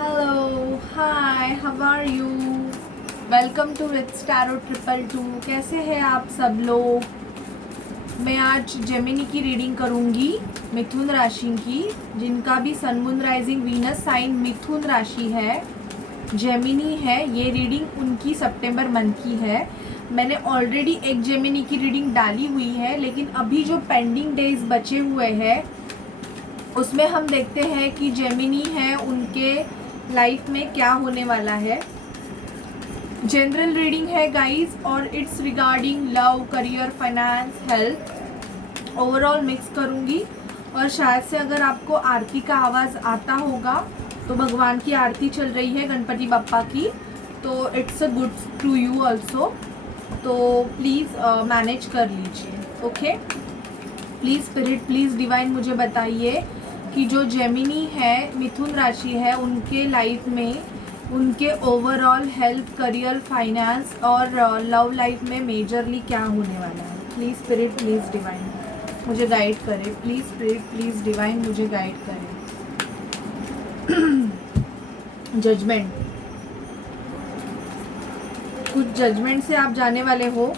Hello hi how are you. Welcome to Rich tarot 222। कैसे हैं आप सब लोग। मैं आज जेमिनी की रीडिंग करूंगी, मिथुन राशि की, जिनका भी sun moon rising Venus sign मिथुन राशि है, जेमिनी है। ये रीडिंग उनकी सितंबर मंथ की है। मैंने ऑलरेडी एक जेमिनी की रीडिंग डाली हुई है, लेकिन अभी जो पेंडिंग डेज बचे हुए हैं उसमें हम देखते हैं कि जेमिनी है उनके लाइफ में क्या होने वाला है। जनरल रीडिंग है गाइस, और it's regarding love, career, finance, health, overall mix करूँगी। और शायद से अगर आपको आरती का आवाज़ आता होगा तो भगवान की आरती चल रही है गणपति बप्पा की, तो it's a good to you also. तो प्लीज़ मैनेज कर लीजिए, okay. Please spirit, please divine मुझे बताइए कि जो जेमिनी है, मिथुन राशि है, उनके लाइफ में उनके ओवरऑल हेल्थ, करियर, फाइनेंस और लव लाइफ में मेजरली क्या होने वाला है। प्लीज़ स्पिरिट, प्लीज़ डिवाइन मुझे गाइड करें। प्लीज़ स्पिरिट, प्लीज़ डिवाइन मुझे गाइड करें। जजमेंट, कुछ जजमेंट से आप जाने वाले हो।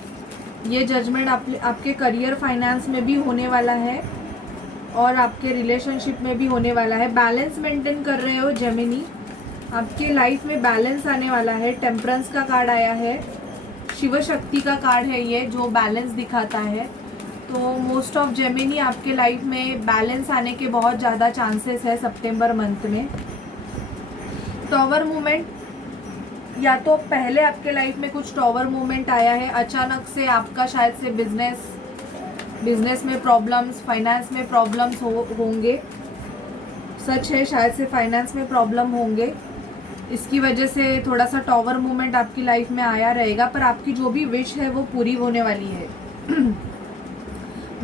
ये जजमेंट आपके करियर, फाइनेंस में भी होने वाला है और आपके रिलेशनशिप में भी होने वाला है। बैलेंस मेंटेन कर रहे हो जेमिनी, आपके लाइफ में बैलेंस आने वाला है। टेम्परेंस का कार्ड आया है, शिव शक्ति का कार्ड है ये, जो बैलेंस दिखाता है। तो मोस्ट ऑफ जेमिनी आपके लाइफ में बैलेंस आने के बहुत ज़्यादा चांसेस है सितंबर मंथ में। टॉवर मूवमेंट, या तो पहले आपके लाइफ में कुछ टॉवर मूवमेंट आया है, अचानक से आपका शायद से बिजनेस में प्रॉब्लम्स, फाइनेंस में प्रॉब्लम्स होंगे। सच है, शायद से फाइनेंस में प्रॉब्लम होंगे, इसकी वजह से थोड़ा सा टॉवर मूवमेंट आपकी लाइफ में आया रहेगा। पर आपकी जो भी विश है वो पूरी होने वाली है।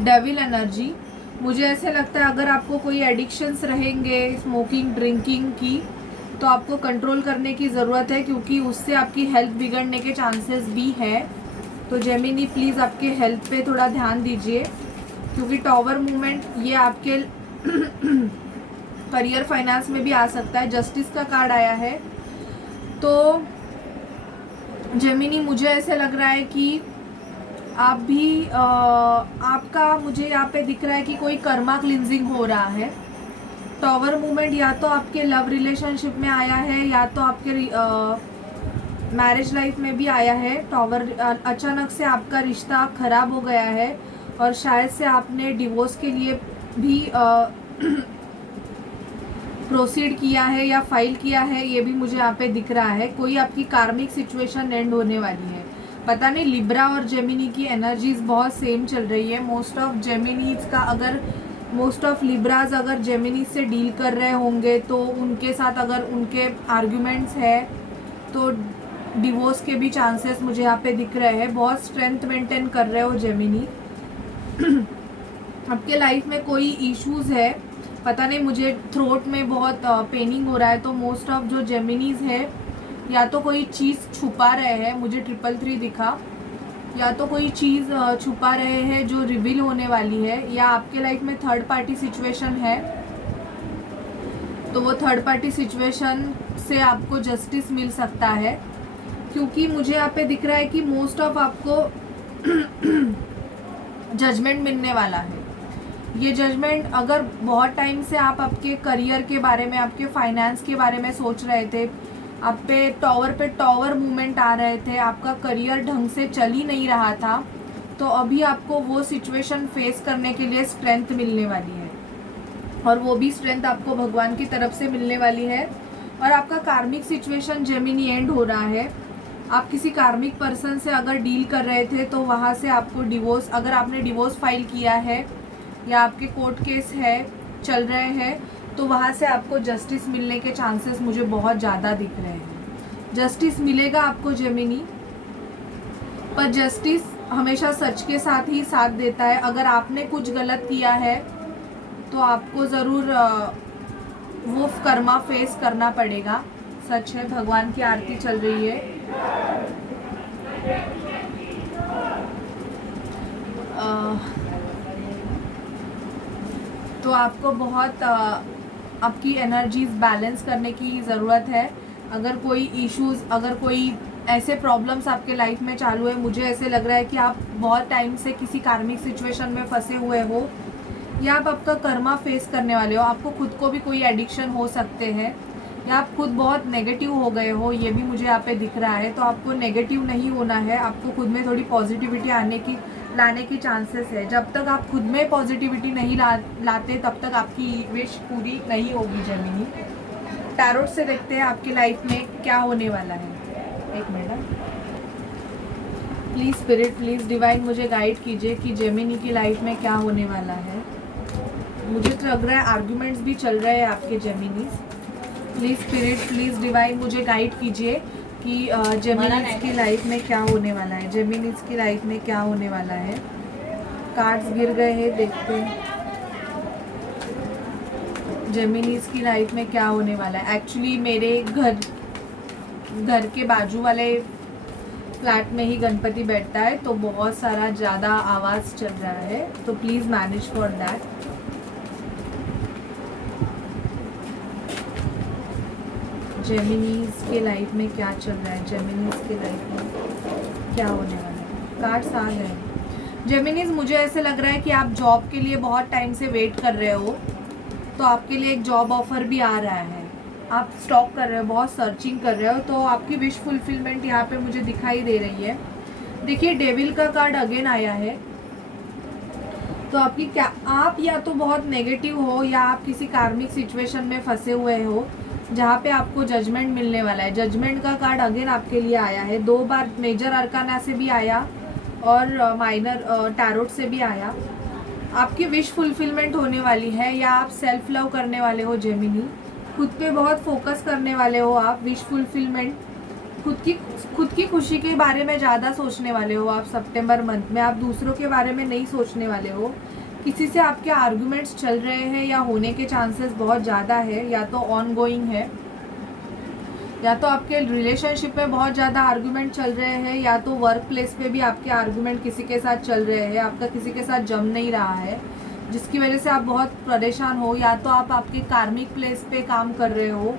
डेविल एनर्जी, मुझे ऐसे लगता है अगर आपको कोई एडिक्शंस रहेंगे स्मोकिंग, ड्रिंकिंग की, तो आपको कंट्रोल करने की ज़रूरत है, क्योंकि उससे आपकी हेल्थ बिगड़ने के चांसेस भी है। तो जेमिनी प्लीज़ आपके हेल्थ पे थोड़ा ध्यान दीजिए, क्योंकि टॉवर मूवमेंट ये आपके करियर, फाइनेंस में भी आ सकता है। जस्टिस का कार्ड आया है। तो जेमिनी मुझे ऐसे लग रहा है कि आप भी आपका मुझे यहाँ पे दिख रहा है कि कोई कर्मा क्लिनजिंग हो रहा है। टॉवर मूवमेंट या तो आपके लव रिलेशनशिप में आया है, या तो आपके मैरिज लाइफ में भी आया है। टॉवर, अचानक से आपका रिश्ता ख़राब हो गया है और शायद से आपने डिवोर्स के लिए भी प्रोसीड किया है या फाइल किया है, ये भी मुझे यहाँ पे दिख रहा है। कोई आपकी कार्मिक सिचुएशन एंड होने वाली है। पता नहीं, लिब्रा और जेमिनी की एनर्जीज बहुत सेम चल रही है। मोस्ट ऑफ लिब्राज अगर जेमिनी से डील कर रहे होंगे तो उनके साथ अगर उनके आर्ग्यूमेंट्स है तो डिवोर्स के भी चांसेस मुझे यहाँ पे दिख रहे हैं। बहुत स्ट्रेंथ मेंटेन कर रहे हो जेमिनी। आपके लाइफ में कोई इश्यूज है, पता नहीं, मुझे थ्रोट में बहुत पेनिंग हो रहा है। तो मोस्ट ऑफ जो जेमिनीज है या तो कोई चीज़ छुपा रहे हैं, मुझे 333 दिखा, या तो कोई चीज़ छुपा रहे हैं जो रिवील होने वाली है, या आपके लाइफ में थर्ड पार्टी सिचुएशन है। तो वो थर्ड पार्टी सिचुएशन से आपको जस्टिस मिल सकता है, क्योंकि मुझे यहाँ पे दिख रहा है कि मोस्ट ऑफ आपको जजमेंट मिलने वाला है। ये जजमेंट, अगर बहुत टाइम से आप आपके करियर के बारे में, आपके फाइनेंस के बारे में सोच रहे थे, आप पे टॉवर मूवमेंट आ रहे थे, आपका करियर ढंग से चल ही नहीं रहा था, तो अभी आपको वो सिचुएशन फेस करने के लिए स्ट्रेंथ मिलने वाली है, और वो भी स्ट्रेंथ आपको भगवान की तरफ से मिलने वाली है। और आपका कार्मिक सिचुएशन जेमिनी एंड हो रहा है। आप किसी कार्मिक पर्सन से अगर डील कर रहे थे तो वहाँ से आपको डिवोर्स, अगर आपने डिवोर्स फाइल किया है या आपके कोर्ट केस है चल रहे हैं, तो वहाँ से आपको जस्टिस मिलने के चांसेस मुझे बहुत ज़्यादा दिख रहे हैं। जस्टिस मिलेगा आपको जेमिनी, पर जस्टिस हमेशा सच के साथ ही साथ देता है। अगर आपने कुछ गलत किया है तो आपको ज़रूर वो कर्मा फेस करना पड़ेगा। सच है, भगवान की आरती चल रही है। तो आपको बहुत आपकी एनर्जीज बैलेंस करने की ज़रूरत है। अगर कोई इश्यूज़, अगर कोई ऐसे प्रॉब्लम्स आपके लाइफ में चालू है, मुझे ऐसे लग रहा है कि आप बहुत टाइम से किसी कार्मिक सिचुएशन में फंसे हुए हो, या आप आपका कर्मा फेस करने वाले हो। आपको खुद को भी कोई एडिक्शन हो सकते हैं, या आप खुद बहुत नेगेटिव हो गए हो, ये भी मुझे यहाँ पे दिख रहा है। तो आपको नेगेटिव नहीं होना है, आपको खुद में थोड़ी पॉजिटिविटी लाने की चांसेस है। जब तक आप खुद में पॉजिटिविटी नहीं लाते तब तक आपकी विश पूरी नहीं होगी जेमिनी। टैरोट से देखते हैं आपकी लाइफ में क्या होने वाला है। एक minute, please spirit, please divine मुझे गाइड कीजिए कि जेमिनी की लाइफ में क्या होने वाला है। मुझे तो लग रहा है आर्ग्यूमेंट्स भी चल रहे हैं आपके जेमिनीज। प्लीज़ स्पिरिट, प्लीज़ डिवाइन मुझे गाइड कीजिए कि जेमिनीज की लाइफ में क्या होने वाला है। जेमिनीज की लाइफ में क्या होने वाला है। कार्ड्स गिर गए हैं, देखते हैं जेमिनीज की लाइफ में क्या होने वाला है। एक्चुअली मेरे घर के बाजू वाले फ्लैट में ही गणपति बैठता है, तो बहुत सारा ज़्यादा आवाज़ चल रहा है, तो प्लीज़ मैनेज फॉर दैट। जेमिनीज के लाइफ में क्या चल रहा है, जेमिनीज के लाइफ में क्या होने वाला है। कार्ड्स आ गए। जेमिनीज, मुझे ऐसे लग रहा है कि आप जॉब के लिए बहुत टाइम से वेट कर रहे हो, तो आपके लिए एक जॉब ऑफर भी आ रहा है। आप स्टॉक कर रहे हो, बहुत सर्चिंग कर रहे हो, तो आपकी विश फुलफिलमेंट यहाँ पे मुझे दिखाई दे रही है। देखिए, डेविल का कार्ड अगेन आया है। तो आपकी क्या, आप या तो बहुत नेगेटिव हो, या आप किसी कार्मिक सिचुएशन में फंसे हुए हो जहाँ पे आपको जजमेंट मिलने वाला है। जजमेंट का कार्ड अगेन आपके लिए आया है। 2 बार मेजर अरकाना से भी आया और माइनर टैरोट से भी आया। आपकी विश फुलफिलमेंट होने वाली है, या आप सेल्फ लव करने वाले हो जेमिनी। खुद पे बहुत फोकस करने वाले हो आप। विश फुलफिलमेंट, खुद की खुशी के बारे में ज़्यादा सोचने वाले हो आप। सितंबर मंथ में आप दूसरों के बारे में नहीं सोचने वाले हो। किसी से आपके आर्गुमेंट्स चल रहे हैं या होने के चांसेस बहुत ज़्यादा है, या तो ऑन गोइंग है, या तो आपके रिलेशनशिप में बहुत ज़्यादा आर्गुमेंट चल रहे हैं, या तो वर्क प्लेस पे भी आपके आर्गुमेंट किसी के साथ चल रहे हैं। आपका किसी के साथ जम नहीं रहा है, जिसकी वजह से आप बहुत परेशान हो। या तो आप आपके कार्मिक प्लेस पे काम कर रहे हो,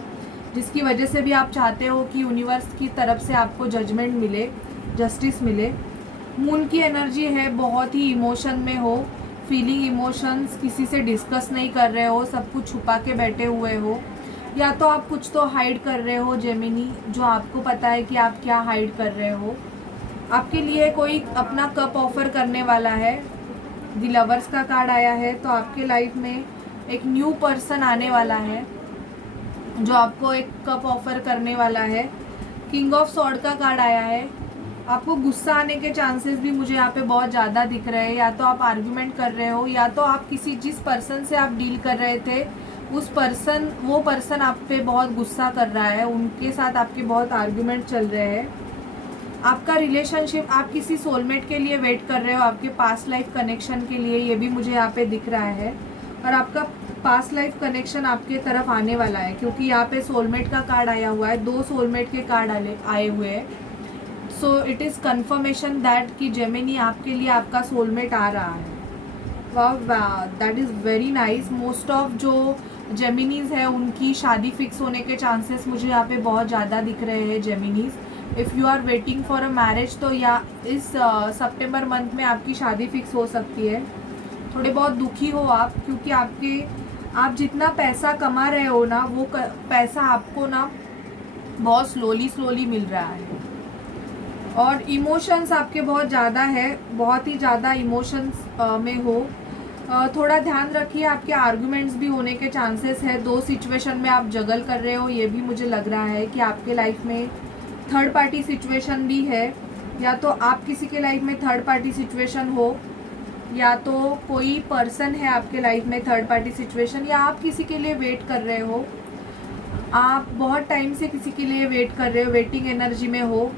जिसकी वजह से भी आप चाहते हो कि यूनिवर्स की तरफ से आपको जजमेंट मिले, जस्टिस मिले। मून की एनर्जी है, बहुत ही इमोशन में हो, फीलिंग इमोशंस, किसी से डिस्कस नहीं कर रहे हो, सब कुछ छुपा के बैठे हुए हो, या तो आप कुछ तो हाइड कर रहे हो जेमिनी, जो आपको पता है कि आप क्या हाइड कर रहे हो। आपके लिए कोई अपना कप ऑफर करने वाला है। द लवर्स का कार्ड आया है, तो आपके लाइफ में एक न्यू पर्सन आने वाला है जो आपको एक कप ऑफर करने वाला है। किंग ऑफ सॉर्ड का कार्ड आया है। आपको गुस्सा आने के चांसेस भी मुझे यहाँ पे बहुत ज़्यादा दिख रहे हैं। या तो आप आर्ग्यूमेंट कर रहे हो, या तो आप जिस पर्सन से आप डील कर रहे थे वो पर्सन आप पे बहुत गुस्सा कर रहा है, उनके साथ आपके बहुत आर्ग्यूमेंट चल रहे हैं। आपका रिलेशनशिप, आप किसी सोलमेट के लिए वेट कर रहे हो, आपके पास्ट लाइफ कनेक्शन के लिए, ये भी मुझे यहाँ पे दिख रहा है। और आपका पास्ट लाइफ कनेक्शन आपके तरफ आने वाला है, क्योंकि यहाँ पे सोलमेट का कार्ड आया हुआ है। 2 सोलमेट के कार्ड आए हुए हैं। So it is confirmation that कि जेमिनी आपके लिए आपका सोलमेट आ रहा है। वाह, that is very nice. Most of जो जेमिनीज़ है उनकी शादी फिक्स होने के चांसेस मुझे यहाँ पे बहुत ज़्यादा दिख रहे हैं Geminis. If you are waiting for a marriage, तो या इस सितंबर मंथ में आपकी शादी फिक्स हो सकती है। थोड़े बहुत दुखी हो आप, क्योंकि आप जितना पैसा कमा रहे हो ना, वो पैसा आपको ना बहुत स्लोली मिल रहा है। और इमोशंस आपके बहुत ज़्यादा है, बहुत ही ज़्यादा इमोशंस में हो। थोड़ा ध्यान रखिए, आपके आर्गुमेंट्स भी होने के चांसेस है। 2 सिचुएशन में आप जगल कर रहे हो, ये भी मुझे लग रहा है कि आपके लाइफ में थर्ड पार्टी सिचुएशन भी है। या तो आप किसी के लाइफ में थर्ड पार्टी सिचुएशन हो, या तो कोई पर्सन है आपके लाइफ में थर्ड पार्टी सिचुएशन, या आप किसी के लिए वेट कर रहे हो। आप बहुत टाइम से किसी के लिए वेट कर रहे हो, वेटिंग एनर्जी में हो,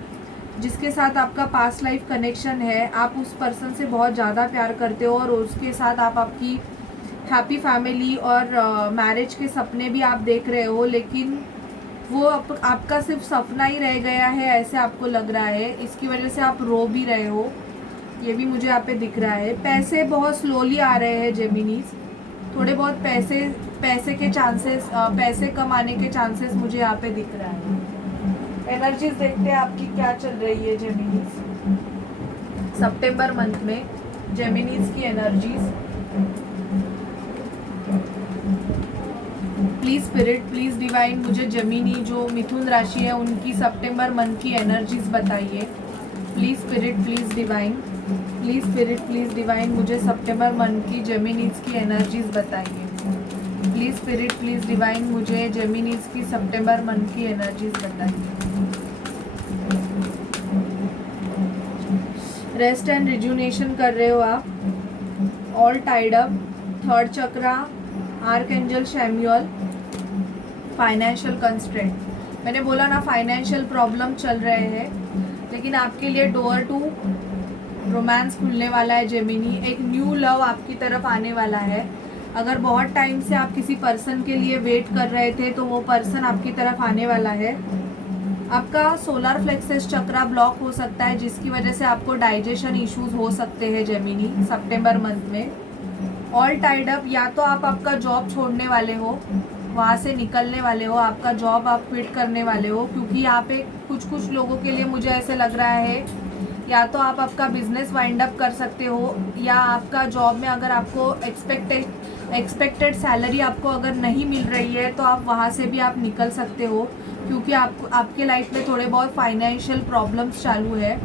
जिसके साथ आपका पास्ट लाइफ कनेक्शन है। आप उस पर्सन से बहुत ज़्यादा प्यार करते हो, और उसके साथ आप आपकी हैप्पी फैमिली और मैरिज के सपने भी आप देख रहे हो, लेकिन वो आपका सिर्फ सपना ही रह गया है, ऐसे आपको लग रहा है। इसकी वजह से आप रो भी रहे हो, ये भी मुझे यहाँ पे दिख रहा है। पैसे बहुत स्लोली आ रहे हैं जेमिनीज, थोड़े बहुत पैसे के चांसेस, पैसे कमाने के चांसेस मुझे यहाँ पे दिख रहा है। एनर्जीज देखते हैं आपकी क्या चल रही है जेमिनीज सितंबर मंथ में, जेमिनीज की energies. Please spirit, please divine, मुझे जेमिनी जो मिथुन राशि है उनकी सितंबर मंथ की एनर्जीज बताइए। Please spirit, please divine, please spirit, please divine, मुझे सितंबर मंथ की जेमिनीज की एनर्जीज बताइए। प्लीज स्पिरिट, प्लीज डिवाइन, मुझे जेमिनीज की सितंबर मंथ की एनर्जीज बताइए। रेस्ट एंड रिजुनेशन कर रहे हो आप, ऑल टाइड अप, थर्ड चक्रा, आर्कएंजल शैम्यूअल, फाइनेंशियल कंस्ट्रेंट। मैंने बोला ना फाइनेंशियल प्रॉब्लम चल रहे हैं, लेकिन आपके लिए डोर टू रोमांस खुलने वाला है जेमिनी। एक न्यू लव आपकी तरफ आने वाला है। अगर बहुत टाइम से आप किसी पर्सन के लिए वेट कर रहे थे तो वो पर्सन आपकी तरफ आने वाला है। आपका सोलर फ्लेक्सस चक्रा ब्लॉक हो सकता है, जिसकी वजह से आपको डाइजेशन इश्यूज हो सकते हैं जेमिनी सितंबर मंथ में। ऑल टाइड अप, या तो आप आपका जॉब छोड़ने वाले हो, वहाँ से निकलने वाले हो, आपका जॉब आप क्विट करने वाले हो, क्योंकि यहाँ पे कुछ लोगों के लिए मुझे ऐसे लग रहा है या तो आप आपका बिजनेस वाइंड अप कर सकते हो, या आपका जॉब में अगर आपको एक्सपेक्टेड सैलरी आपको अगर नहीं मिल रही है तो आप वहाँ से भी आप निकल सकते हो, क्योंकि आपके लाइफ में थोड़े बहुत फाइनेंशियल प्रॉब्लम्स चालू है।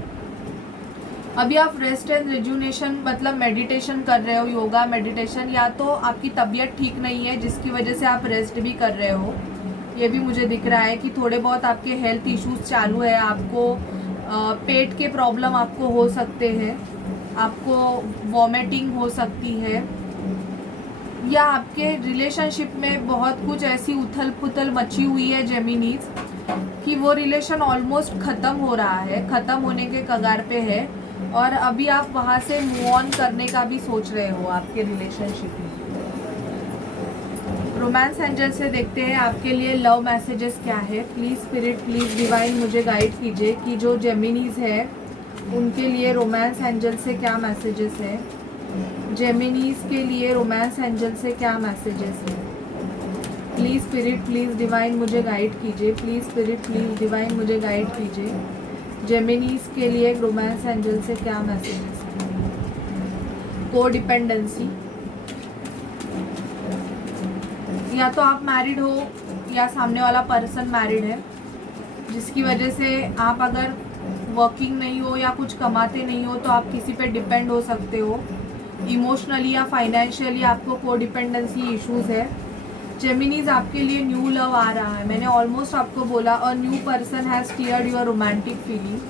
अभी आप रेस्ट एंड रिजुनेशन मतलब मेडिटेशन कर रहे हो, योगा मेडिटेशन, या तो आपकी तबीयत ठीक नहीं है जिसकी वजह से आप रेस्ट भी कर रहे हो। ये भी मुझे दिख रहा है कि थोड़े बहुत आपके हेल्थ इश्यूज चालू है, आपको पेट के प्रॉब्लम आपको हो सकते हैं, आपको वॉमिटिंग हो सकती है, या आपके रिलेशनशिप में बहुत कुछ ऐसी उथल पुथल मची हुई है जेमिनीज कि वो रिलेशन ऑलमोस्ट ख़त्म हो रहा है, ख़त्म होने के कगार पे है, और अभी आप वहाँ से मूव ऑन करने का भी सोच रहे हो आपके रिलेशनशिप में। रोमांस एंजल से देखते हैं आपके लिए लव मैसेजेस क्या है। प्लीज़ स्पिरिट, प्लीज़ डिवाइन, मुझे गाइड कीजिए कि जो जेमिनीज है उनके लिए रोमांस एंजल से क्या मैसेजेस है। जेमिनीज के लिए रोमांस एंजल से क्या मैसेजेस है। प्लीज़ स्पिरिट, प्लीज़ डिवाइन, मुझे गाइड कीजिए। प्लीज़ स्पिरिट, प्लीज़ डिवाइन, मुझे गाइड कीजिए। जेमिनीज के लिए रोमांस एंजल से क्या मैसेजेस है। को डिपेंडेंसी, या तो आप मैरिड हो या सामने वाला पर्सन मैरिड है, जिसकी वजह से आप अगर वर्किंग नहीं हो या कुछ कमाते नहीं हो तो आप किसी पे डिपेंड हो सकते हो। इमोशनली या फाइनेंशियली आपको को डिपेंडेंसी इश्यूज है। जेमिनीज आपके लिए न्यू लव आ रहा है। मैंने ऑलमोस्ट आपको बोला a new person has tired your romantic feeling.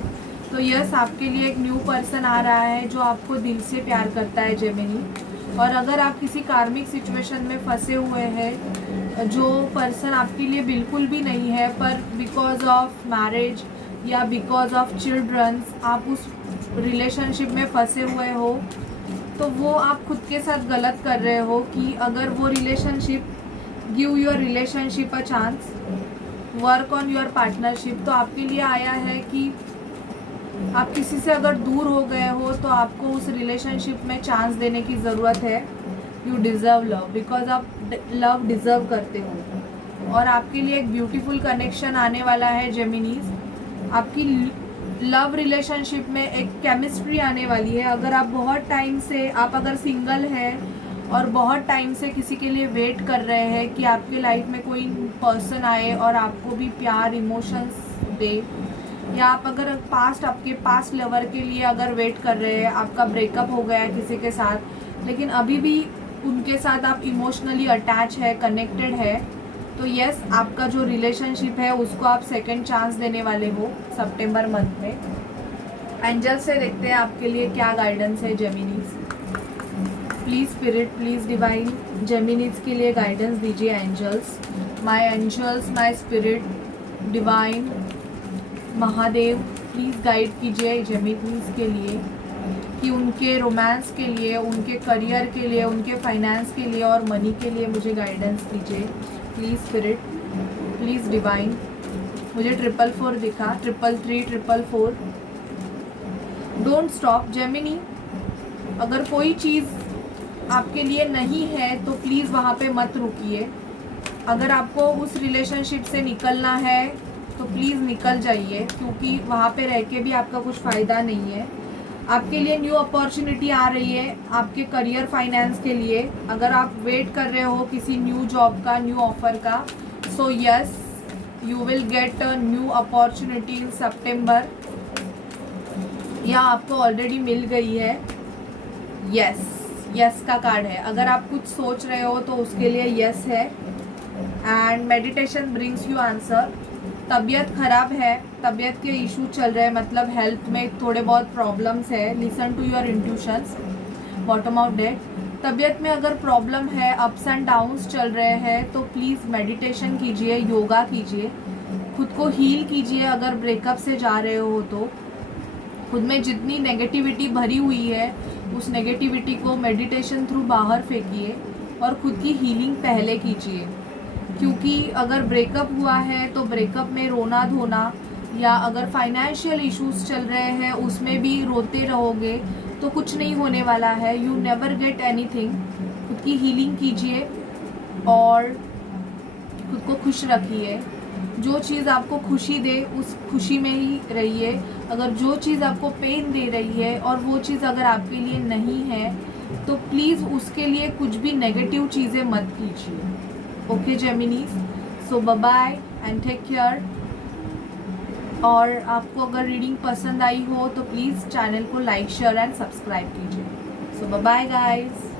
तो यस, आपके लिए एक न्यू पर्सन आ रहा है जो आपको दिल से प्यार करता है जेमिनी। और अगर आप किसी कार्मिक सिचुएशन में फंसे हुए हैं, जो पर्सन आपके लिए बिल्कुल भी नहीं है, पर बिकॉज ऑफ मैरिज या बिकॉज ऑफ चिल्ड्रंस आप उस रिलेशनशिप में फंसे हुए हो, तो वो आप खुद के साथ गलत कर रहे हो कि अगर वो relationship, give your relationship a chance, work on your partnership. तो आपके लिए आया है कि आप किसी से अगर दूर हो गए हो तो आपको उस रिलेशनशिप में चांस देने की ज़रूरत है। यू डिज़र्व लव, बिकॉज आप लव डिज़र्व करते हो। और आपके लिए एक ब्यूटीफुल कनेक्शन आने वाला है जेमिनीज। आपकी लव रिलेशनशिप में एक केमिस्ट्री आने वाली है। अगर आप बहुत टाइम से, आप अगर सिंगल हैं और बहुत टाइम से किसी के लिए वेट कर रहे हैं कि आपके लाइफ में कोई पर्सन आए और आपको भी प्यार, इमोशंस दे, या आप अगर आपके पास्ट लवर के लिए अगर वेट कर रहे हैं, आपका ब्रेकअप हो गया है किसी के साथ लेकिन अभी भी उनके साथ आप इमोशनली अटैच है, कनेक्टेड है, तो यस, आपका जो रिलेशनशिप है उसको आप सेकंड चांस देने वाले हो सितंबर मंथ में। एंजल से देखते हैं आपके लिए क्या गाइडेंस है Geminis. Please spirit, please divine, Geminis के लिए गाइडेंस दीजिए angels. My angels, my spirit, divine, Mahadev, please guide कीजिए जेमिनीज के लिए कि उनके रोमांस के लिए, उनके करियर के लिए, उनके फाइनेंस के लिए और मनी के लिए मुझे गाइडेंस दीजिए। प्लीज़ स्पिरिट, प्लीज़ डिवाइन, मुझे 444 दिखा, 333, 444। Don't stop Gemini. अगर कोई चीज़ आपके लिए नहीं है तो प्लीज़ वहाँ पे मत रुकिए। अगर आपको उस रिलेशनशिप से निकलना है तो प्लीज़ निकल जाइए, क्योंकि वहाँ पे रह के भी आपका कुछ फ़ायदा नहीं है। आपके लिए न्यू अपॉर्चुनिटी आ रही है आपके करियर फाइनेंस के लिए। अगर आप वेट कर रहे हो किसी न्यू जॉब का, न्यू ऑफर का, so yes, you will get a new opportunity in सितंबर, या आपको ऑलरेडी मिल गई है। यस, यस का कार्ड है। अगर आप कुछ सोच रहे हो तो उसके लिए यस है। And meditation brings you answer. तबीयत खराब है, तबीयत के इशू चल रहे हैं, मतलब हेल्थ में थोड़े बहुत प्रॉब्लम्स है। Listen to your intuitions, bottom of deck. तबीयत में अगर प्रॉब्लम है, अप्स एंड डाउन्स चल रहे हैं, तो प्लीज़ मेडिटेशन कीजिए, योगा कीजिए, खुद को हील कीजिए। अगर ब्रेकअप से जा रहे हो तो खुद में जितनी नेगेटिविटी भरी हुई है उस नेगेटिविटी को मेडिटेशन थ्रू बाहर फेंकिए और खुद की हीलिंग पहले कीजिए। क्योंकि अगर ब्रेकअप हुआ है तो ब्रेकअप में रोना धोना, या अगर फाइनेंशियल इश्यूज चल रहे हैं उसमें भी रोते रहोगे तो कुछ नहीं होने वाला है। You never get anything. खुद की हीलिंग कीजिए और खुद को खुश रखिए। जो चीज़ आपको खुशी दे उस खुशी में ही रहिए। अगर जो चीज़ आपको पेन दे रही है और वो चीज़ अगर आपके लिए नहीं है तो प्लीज़ उसके लिए कुछ भी नेगेटिव चीज़ें मत कीजिए। Okay Geminis, so bye bye and take care. और आपको अगर रीडिंग पसंद आई हो तो प्लीज़ चैनल को लाइक, शेयर एंड सब्सक्राइब कीजिए। So bye bye guys.